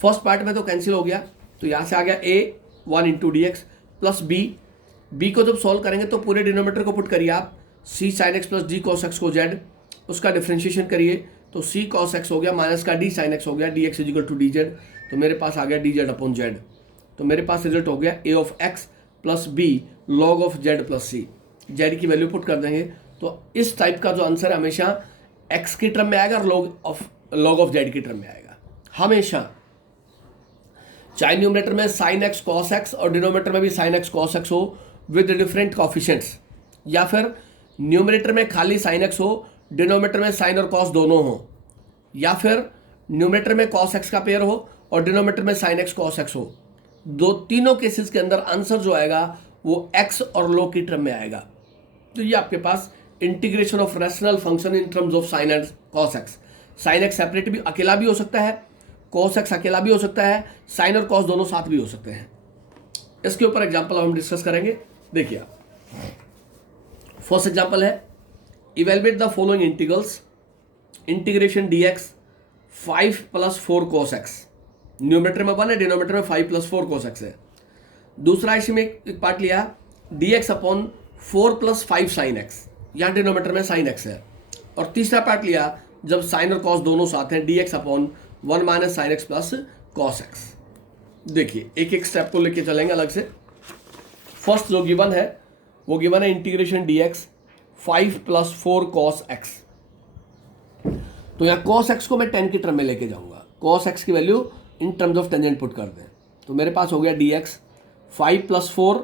First part में तो cancel हो गया, तो यहाँ से आ गया A 1 into D X plus B को जब सॉल्व करेंगे तो पूरे डिनोमीटर को पुट करिए आप, C sine X plus D cos X को जेड, उसका डिफ्रेंशिएशन करिए तो सी कॉस एक्स हो गया माइनस का डी साइन एक्स हो गया, D X is equal to D Z, तो मेरे पास आ गया डी जेड अपॉन जेड। तो मेरे पास रिजल्ट हो गया A of X plus B log of Z plus C, Z की वैल्यू पुट कर देंगे। तो इस टाइप का जो आंसर हमेशा एक्स की टर्म में आएगा और लॉग ऑफ जेड की टर्म में आएगा हमेशा, चाहे न्यूमरेटर में साइन एक्स कॉस एक्स और डिनोमीटर में भी साइन एक्स कॉस एक्स हो विद डिफरेंट कॉफिशिएंट्स, या फिर न्यूमरेटर में खाली साइन एक्स हो, डिनोमीटर में साइन और कॉस दोनों हो, या फिर न्यूमरेटर में कॉस एक्स का पेयर हो और डिनोमीटर में साइन एक्स कॉस एक्स हो। तीनों केसेस के अंदर आंसर जो आएगा वो एक्स और लॉग की टर्म में आएगा। तो ये आपके पास integration of rational function in terms of sine and cos X. Sine X separate भी अकेला भी हो सकता है, कॉस एक्स अकेला भी हो सकता है, साइन और कॉस दोनों साथ भी हो सकते हैं। इसके ऊपर एग्जांपल हम डिस्कस करेंगे। देखिए फर्स्ट एग्जांपल है, evaluate the following integrals, integration D X 5 plus 4 cos x, numerator में 1 है, डिनोमीटर में 5 प्लस 4 कॉस एक्स है। दूसरा इसमें एक पार्ट लिया D X upon 4 plus 5 sine x, यहाँ डिनोमीटर में साइन एक्स है। और तीसरा पार्ट लिया जब साइन और कॉस दोनों साथ हैं, D X upon 1 minus sign X plus cos x. देखिए एक एक स्टेप को लेके चलेंगे अलग से। फर्स्ट जो गिवन है वो गिवन है integration D X 5 plus 4 cos x. तो यहाँ कॉस एक्स को मैं 10 की टर्म में लेके जाऊंगा, कॉस एक्स की value in terms of tangent put कर दें, तो मेरे पास हो गया D X 5 plus 4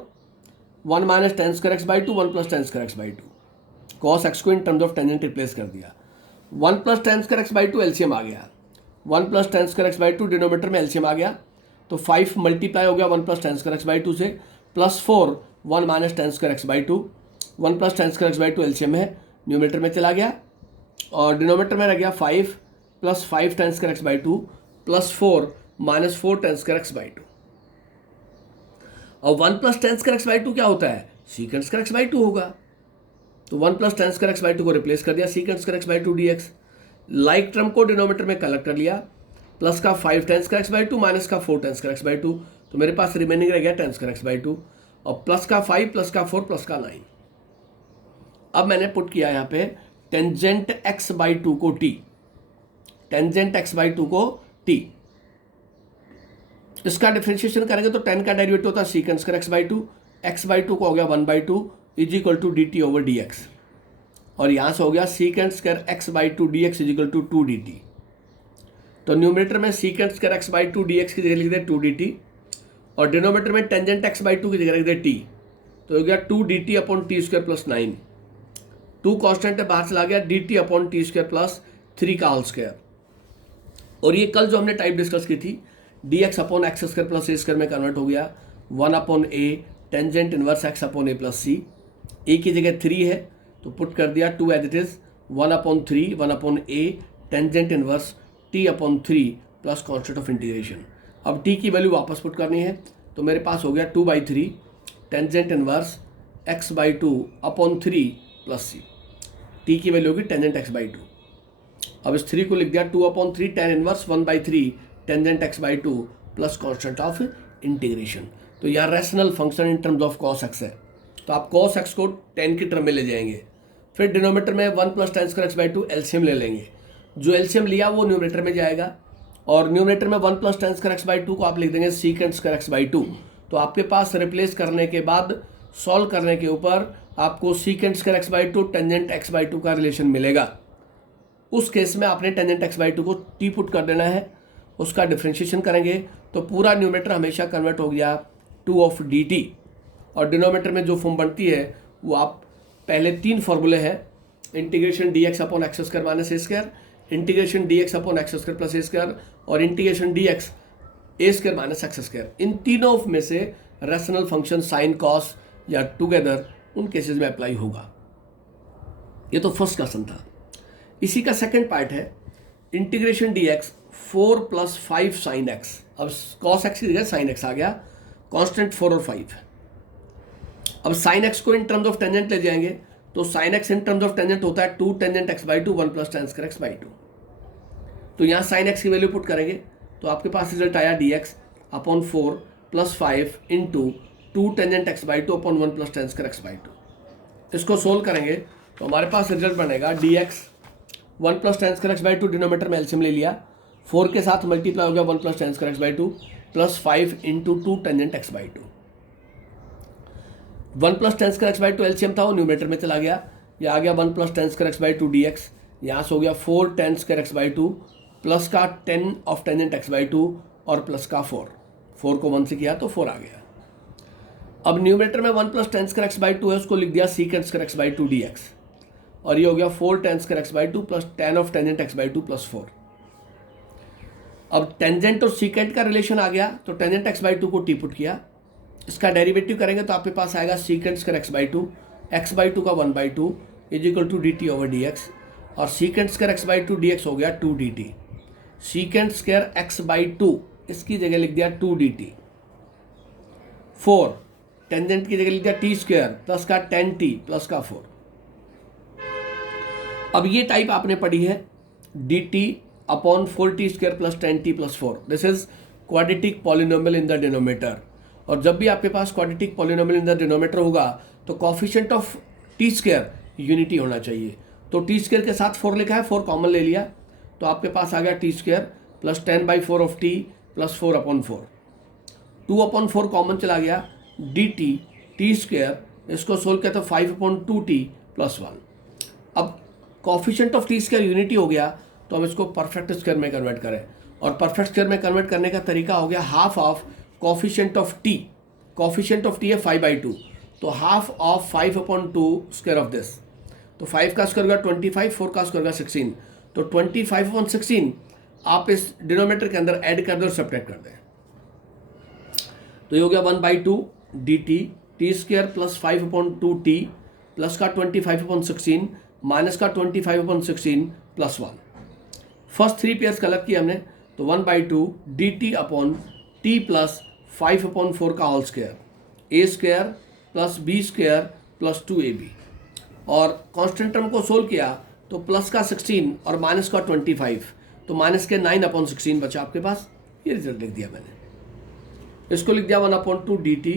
1 minus tan square X by 2 1 plus tan square X by 2। Cos X को in terms of tangent replace कर दिया, 1 plus tan square X by 2 LCM आ गया, 1 plus tan square X by 2 denominator में LCM आ गया, तो 5 multiply हो गया 1 plus tan square X by 2 से, plus 4 1 minus tan square X by 2, 1 plus tan square X by 2 LCM है, न्यूमरेटर में चला गया और डिनोमीटर में रह गया 5 plus 5 ten square X by 2 plus 4 minus 4 ten square X by 2। और 1 plus tan square X by 2 क्या होता है, सीकेंड स्क्वायर एक्स बाई 2 होगा, तो 1 plus tan square X by 2 को रिप्लेस कर दिया सीकेंड square X by 2 D x. Like term को डिनोमीटर में कलेक्ट कर लिया, प्लस का 5 ten square X by 2 minus का 4 टेन स्क्वायर एक्स बाई 2, तो मेरे पास रिमेनिंग रह गया टेन स्क्वायर एक्स बाई 2 और प्लस का 5 प्लस का 4 प्लस का 9। अब मैंने पुट किया यहाँ पे टेंजेंट एक्स बाई 2 को टी, टेंजेंट एक्स बाई 2 को टी, इसका डिफरेंशिएशन करेंगे तो 10 का डेरिवेटिव होता है secant square X by 2, X by 2 को हो गया 1 by 2 is equal to D T over D X, और यहाँ से हो गया secant square X by 2 D X is equal to 2 D T. तो न्यूमरेटर में secant square X by 2 D X की जगह लिख दे 2 डी टी और डिनोमीटर में टेंजेंट एक्स बाई 2 की जगह लिख दे टी, तो हो गया 2 D T upon T square plus 9, 2 constant है बाहर चला गया, D T upon T square plus 3 का होल स्क्वायर। और ये कल जो हमने टाइप डिस्कस की थी D X upon X square plus A square में कन्वर्ट हो गया 1 upon A tangent inverse X upon A plus C, A की जगह 3 है तो पुट कर दिया 2 as it is 1 upon 3 1 upon A tangent inverse T upon 3 plus constant of integration. अब टी की वैल्यू वापस पुट करनी है, तो मेरे पास हो गया 2/3 tangent inverse x by 2 upon 3 plus C, T की वैल्यू होगी टेंजेंट एक्स बाई 2। अब इस 3 को लिख दिया 2 upon 3 tan inverse 1/3 tangent X by 2 plus constant of integration. तो यहाँ rational function in terms of cos X है, तो आप कॉस एक्स को 10 की टर्म में ले जाएंगे, फिर डिनोमीटर में 1 plus tan square X by 2 LCM ले लेंगे, जो एलसीएम लिया वो न्यूमरेटर में जाएगा और न्यूमरेटर में 1 plus tan square X by 2 को आप लिख देंगे सीकेंड स्क्वायर एक्स बाई 2। तो आपके पास रिप्लेस करने के बाद सॉल्व करने के ऊपर आपको सीकेंड square X by 2 tangent X by 2 का रिलेशन मिलेगा। उस केस में आपने टेंजेंट एक्स बाई 2 को टी पुट कर देना है, उसका डिफ्रेंशिएशन करेंगे तो पूरा न्यूमरेटर हमेशा कन्वर्ट हो गया 2 ऑफ डी टी, और डिनोमीटर में जो फॉर्म बनती है वो आप पहले 3 फॉर्मूले हैं, integration D X upon X square minus A square, integration D X upon X square plus A square और integration D X A square minus X square. इन तीनों में से रैशनल फंक्शन साइन कॉस या टुगेदर उन cases में apply होगा। ये तो फर्स्ट क्वेश्चन था। इसी का सेकंड पार्ट है integration D X 4 plus 5 sine X. अब कॉस एक्स की जगह साइन एक्स आ गया, कांस्टेंट 4 और 5। अब साइन एक्स को इन टर्म्स ऑफ टेंजेंट ले जाएंगे तो sine x in terms of tangent होता है 2 tangent X by 2 1 plus tan square X by 2। तो यहाँ साइन एक्स की वैल्यू पुट करेंगे तो आपके पास रिजल्ट आया dx upon 4 plus 5 into 2 tangent X by two upon 1 plus tan square X by to. इसको सोल्व करेंगे तो हमारे पास रिजल्ट बनेगा dx 1 plus tan square X by to, denominator में एलसीएम ले लिया, 4 के साथ मल्टीप्लाई हो गया 1 plus tan square X by two plus 5 into 2 tangent X by to. 1 plus tan square X by to LCM था, वो न्यूमरेटर में चला गया, ये आ गया 1 plus tan square X by two D x, यहाँ से हो गया 4 ten square X by two plus का 10 of tangent X by to और प्लस का 4 को 1 से किया तो 4 आ गया। अब न्यूमरेटर में 1 plus tan square X by to है, उसको लिख दिया secant square X by two D X, और ये हो गया 4 ten square X by two plus 10 of tangent X by two plus 4। अब टेंजेंट और सीकेंट का रिलेशन आ गया, तो टेंजेंट एक्स बाई टू को टी पुट किया, इसका डेरिवेटिव करेंगे तो आपके पास आएगा secant square X by two का 1 by two is equal to D T over D X, और secant square X by two D X हो गया 2 D T. Secant square X by two इसकी जगह लिख दिया 2 डी टी, 4 टेंजेंट की जगह लिख दिया टी स्क्वायर प्लस का 10 टी प्लस का 4। अब ये टाइप आपने पढ़ी है D T upon 4t square plus 10t plus 4, this is quadratic polynomial in the denominator. और जब भी आपके पास quadratic polynomial in the denominator होगा तो coefficient of T square unity होना चाहिए। तो टी स्क्वायर के साथ 4 लिखा है, 4 कॉमन ले लिया, तो आपके पास आ गया T square plus 10/4 of T plus 4 upon 4, 2 upon 4 common चला गया, डी टी स्क्वायर, इसको सोल्व किया तो 5/2t प्लस 1। अब coefficient of T square unity हो गया तो हम इसको परफेक्ट स्क्वायर में कन्वर्ट करें, और परफेक्ट स्क्वायर में कन्वर्ट करने का तरीका हो गया half of coefficient of T. Coefficient of T है 5/2, तो half of 5/2 square of this, तो 5 का स्क्वायर होगा 25, 4 का स्क्वायर होगा 16, तो 25/16 आप इस डिनोमीटर के अंदर ऐड कर दें और सब्ट्रैक्ट कर दें, तो ये हो गया 1/2 D T square plus 5/2t plus का 25/16 माइनस का 25/16 प्लस 1। फर्स्ट 3 पेयर्स कलेक्ट किया हमने, तो 1/2 D T upon T plus 5/4 का whole square, A square plus B square plus 2ab, और कांस्टेंट टर्म को सोल्व किया तो प्लस का 16 और माइनस का 25, तो माइनस के 9/16 बचा आपके पास, ये रिजल्ट लिख दिया मैंने। इसको लिख दिया 1/2 डी टी